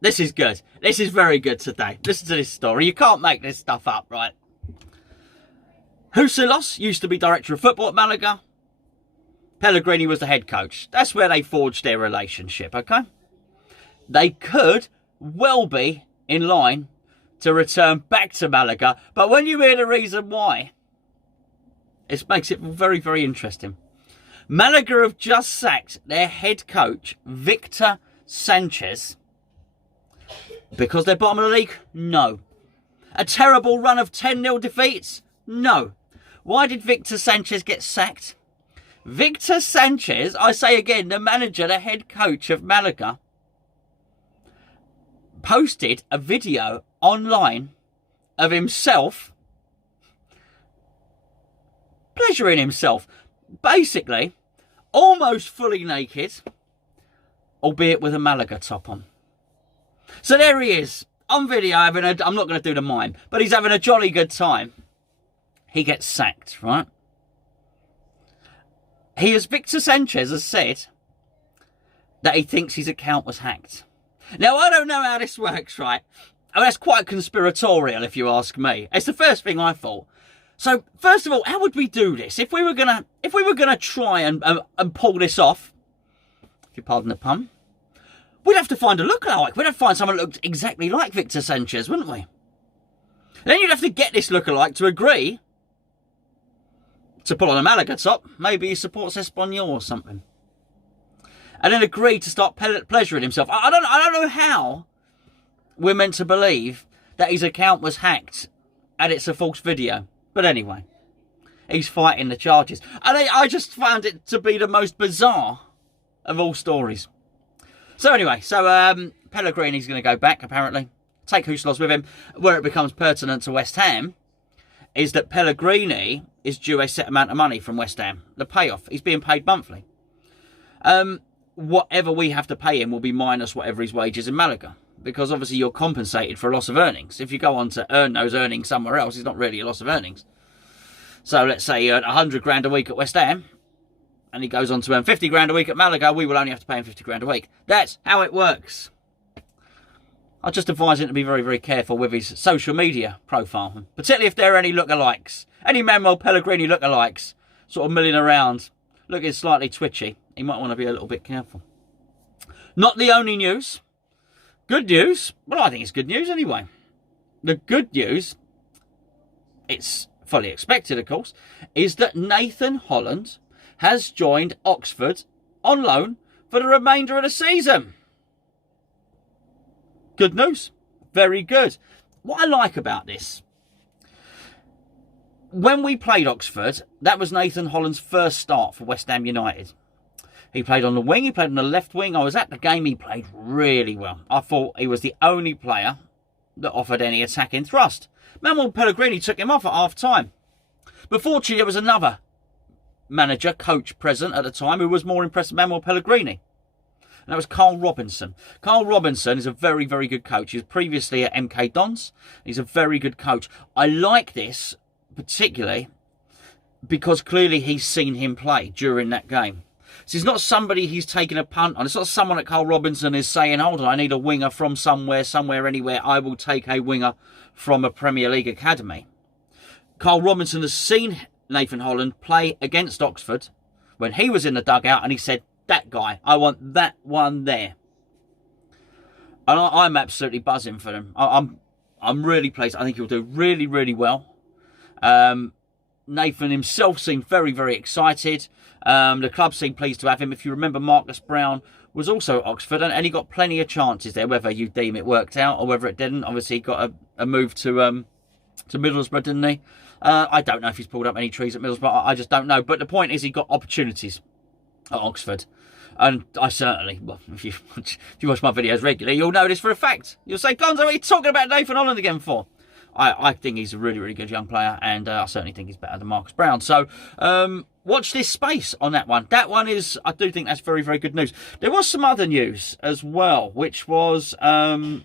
This is good. This is very good today. Listen to this story. You can't make this stuff up, right? Husilos used to be director of football at Malaga. Pellegrini was the head coach. That's where they forged their relationship, okay? They could well be in line to return back to Malaga, but when you hear the reason why, it makes it very, very interesting. Malaga have just sacked their head coach, Victor Sanchez. Because they're bottom of the league? No. A terrible run of 10-0 defeats? No. Why did Victor Sanchez get sacked? Victor Sanchez, I say again, the manager, the head coach of Malaga, posted a video online of himself pleasuring himself. Basically, almost fully naked, albeit with a Malaga top on. So there he is, on video, I'm not going to do the mime, but he's having a jolly good time. He gets sacked, right? Victor Sanchez has said that he thinks his account was hacked. Now, I don't know how this works, right? I mean, that's quite conspiratorial, if you ask me. It's the first thing I thought. So, first of all, how would we do this? If we were gonna try and pull this off, if you pardon the pun, we'd have to find a lookalike. We'd have to find someone that looked exactly like Victor Sanchez, wouldn't we? And then you'd have to get this lookalike to agree to put on a Malaga top. Maybe he supports Espanyol or something. And then agree to start pleasuring himself. I don't know how we're meant to believe that his account was hacked and it's a false video. But anyway, he's fighting the charges. And I just found it to be the most bizarre of all stories. So anyway, Pellegrini's going to go back, apparently. Take Husilos with him. Where it becomes pertinent to West Ham is that Pellegrini is due a set amount of money from West Ham. The payoff. He's being paid monthly. Whatever we have to pay him will be minus whatever his wages in Malaga. Because obviously you're compensated for a loss of earnings. If you go on to earn those earnings somewhere else, it's not really a loss of earnings. So let's say he earned 100 grand a week at West Ham, and he goes on to earn 50 grand a week at Malaga, we will only have to pay him 50 grand a week. That's how it works. I just advise him to be very, very careful with his social media profile, particularly if there are any lookalikes. Any Manuel Pellegrini lookalikes sort of milling around, looking slightly twitchy. He might want to be a little bit careful. Not the only news. Good news. Well, I think it's good news anyway. The good news, it's fully expected, of course, is that Nathan Holland has joined Oxford on loan for the remainder of the season. Good news. Very good. What I like about this, when we played Oxford, that was Nathan Holland's first start for West Ham United. He played on the wing, he played on the left wing. I was at the game, he played really well. I thought he was the only player that offered any attacking thrust. Manuel Pellegrini took him off at half-time. But fortunately, there was another manager, coach present at the time, who was more impressed with Manuel Pellegrini. And that was Carl Robinson. Carl Robinson is a very, very good coach. He was previously at MK Dons. He's a very good coach. I like this particularly because clearly he's seen him play during that game. So he's not somebody he's taken a punt on. It's not someone that Carl Robinson is saying, hold on, I need a winger from somewhere, anywhere. I will take a winger from a Premier League academy. Carl Robinson has seen Nathan Holland play against Oxford when he was in the dugout and he said, that guy, I want that one there. And I'm absolutely buzzing for him. I'm really pleased. I think he'll do really, really well. Nathan himself seemed very, very excited. The club seemed pleased to have him. If you remember, Marcus Brown was also at Oxford and he got plenty of chances there, whether you deem it worked out or whether it didn't. Obviously, he got a move to Middlesbrough, didn't he? I don't know if he's pulled up any trees at Middlesbrough. I just don't know. But the point is he got opportunities at Oxford. And I certainly, well, if you watch my videos regularly, you'll know this for a fact. You'll say, Gonzo, what are you talking about Nathan Holland again for? I think he's a really, really good young player, and I certainly think he's better than Marcus Brown. So, watch this space on that one. That one is, I do think that's very, very good news. There was some other news as well, which was, actually,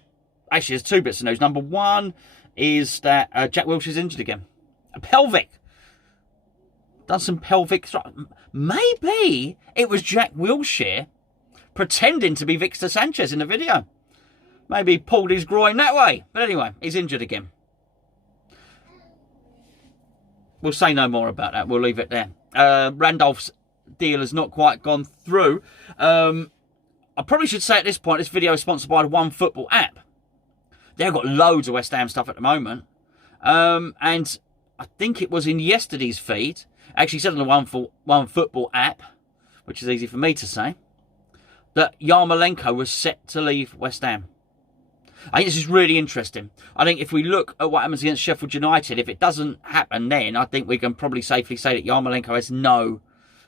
there's two bits of news. Number one is that Jack Wilshere's injured again. A pelvic. Done some pelvic thrust. Maybe it was Jack Wilshere pretending to be Victor Sanchez in the video. Maybe he pulled his groin that way. But anyway, he's injured again. We'll say no more about that. We'll leave it there. Randolph's deal has not quite gone through. I probably should say at this point, this video is sponsored by the OneFootball app. They've got loads of West Ham stuff at the moment. And I think it was in yesterday's feed, actually said on the OneFootball app, which is easy for me to say, that Yarmolenko was set to leave West Ham. I think this is really interesting. I think if we look at what happens against Sheffield United, if it doesn't happen then, I think we can probably safely say that Yarmolenko has no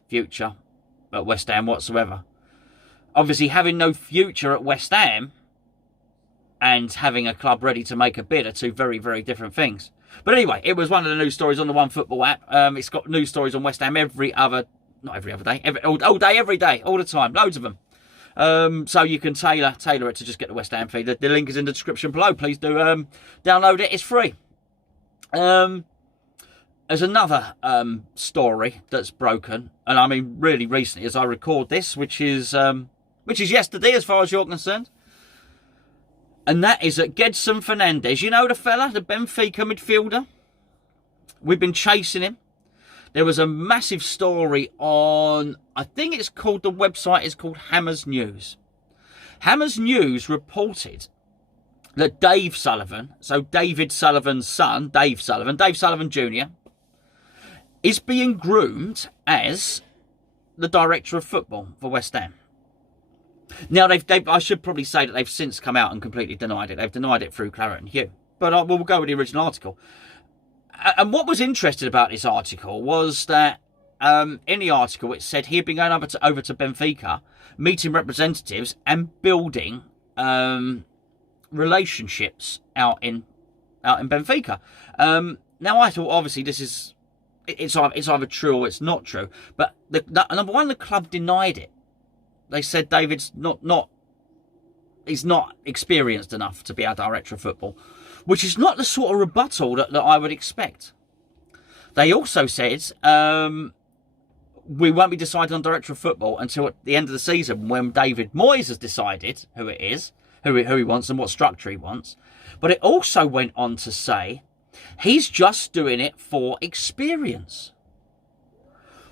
future at West Ham whatsoever. Obviously, having no future at West Ham and having a club ready to make a bid are two very, very different things. But anyway, it was one of the news stories on the OneFootball app. It's got news stories on West Ham all day, every day, all the time, loads of them. So you can tailor it to just get the West Ham feed. The link is in the description below. Please do download it. It's free. There's another story that's broken, and I mean really recently as I record this, which is yesterday as far as you're concerned. And that is that Gedson Fernandes, you know the fella, the Benfica midfielder? We've been chasing him. There was a massive story on, I think it's called, the website is called Hammers News. Hammers News reported that Dave Sullivan, so David Sullivan's son, Dave Sullivan Jr., is being groomed as the director of football for West Ham. Now, I should probably say that they've since come out and completely denied it. They've denied it through Claret and Hugh. But we'll go with the original article. And what was interesting about this article was that in the article it said he had been going over to Benfica, meeting representatives and building relationships out in Benfica. Now I thought obviously it's either true or it's not true. But number one, the club denied it. They said David's he's not experienced enough to be our director of football, which is not the sort of rebuttal that I would expect. They also said, we won't be deciding on director of football until at the end of the season when David Moyes has decided who it is, who he wants and what structure he wants. But it also went on to say he's just doing it for experience,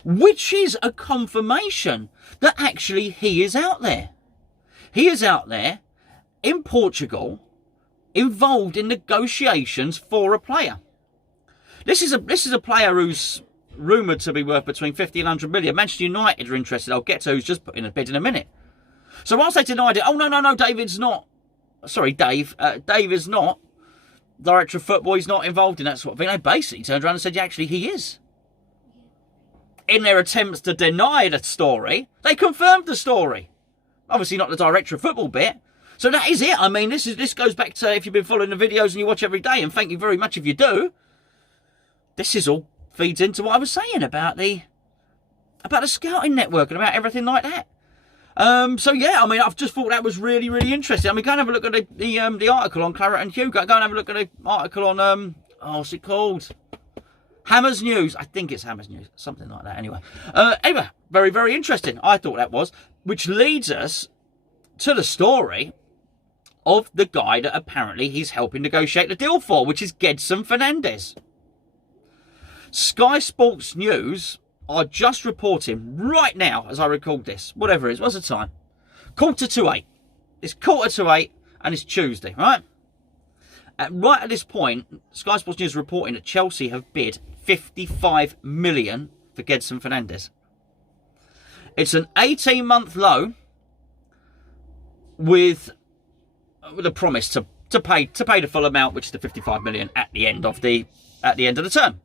which is a confirmation that actually he is out there. He is out there in Portugal, involved in negotiations for a player. This is a player who's rumoured to be worth between 50 and 100 million. Manchester United are interested. I'll get to who's just put in a bid in a minute. So whilst they denied it, oh no, David's not. Sorry, Dave is not director of football. He's not involved in that sort of thing. They basically turned around and said, yeah, actually, he is. In their attempts to deny the story, they confirmed the story. Obviously not the director of football bit. So that is it. I mean, this goes back to if you've been following the videos and you watch every day, and thank you very much if you do. This is all feeds into what I was saying about the scouting network and about everything like that. So yeah, I mean, I've just thought that was really, really interesting. I mean, go and have a look at the article on Claret and Hugh. Go and have a look at the article on what's it called? Hammers News. I think it's Hammers News. Something like that anyway. Anyway, very, very interesting. I thought that was. Which leads us to the story of the guy that apparently he's helping negotiate the deal for, which is Gedson Fernandes. Sky Sports News are just reporting right now, as I record this, whatever it is, what's the time? 7:45. It's 7:45 and it's Tuesday, right? Right at this point, Sky Sports News are reporting that Chelsea have bid 55 million for Gedson Fernandes. It's an 18-month loan with a promise to pay the full amount, which is the 55 million at the end of the term.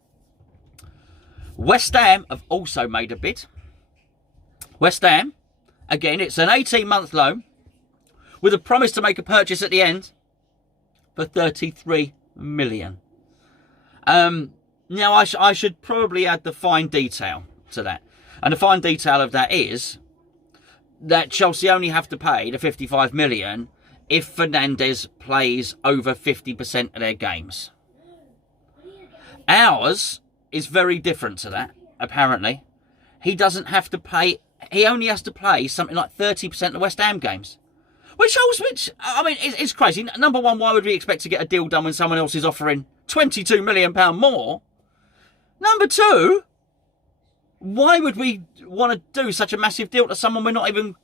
West Ham have also made a bid. West Ham, again, it's an 18-month loan with a promise to make a purchase at the end for 33 million. Now, I should probably add the fine detail to that. And the fine detail of that is that Chelsea only have to pay the 55 million if Fernandes plays over 50% of their games. Ours is very different to that, apparently. He doesn't have to pay, he only has to play something like 30% of West Ham games. I mean, it's crazy. Number one, why would we expect to get a deal done when someone else is offering £22 million more? Number two, why would we want to do such a massive deal to someone we're not even,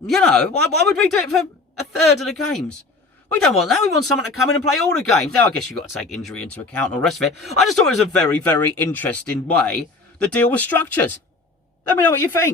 why would we do it for a third of the games? We don't want that. We want someone to come in and play all the games. Now, I guess you've got to take injury into account and all the rest of it. I just thought it was a very, very interesting way the deal was structured. Let me know what you think.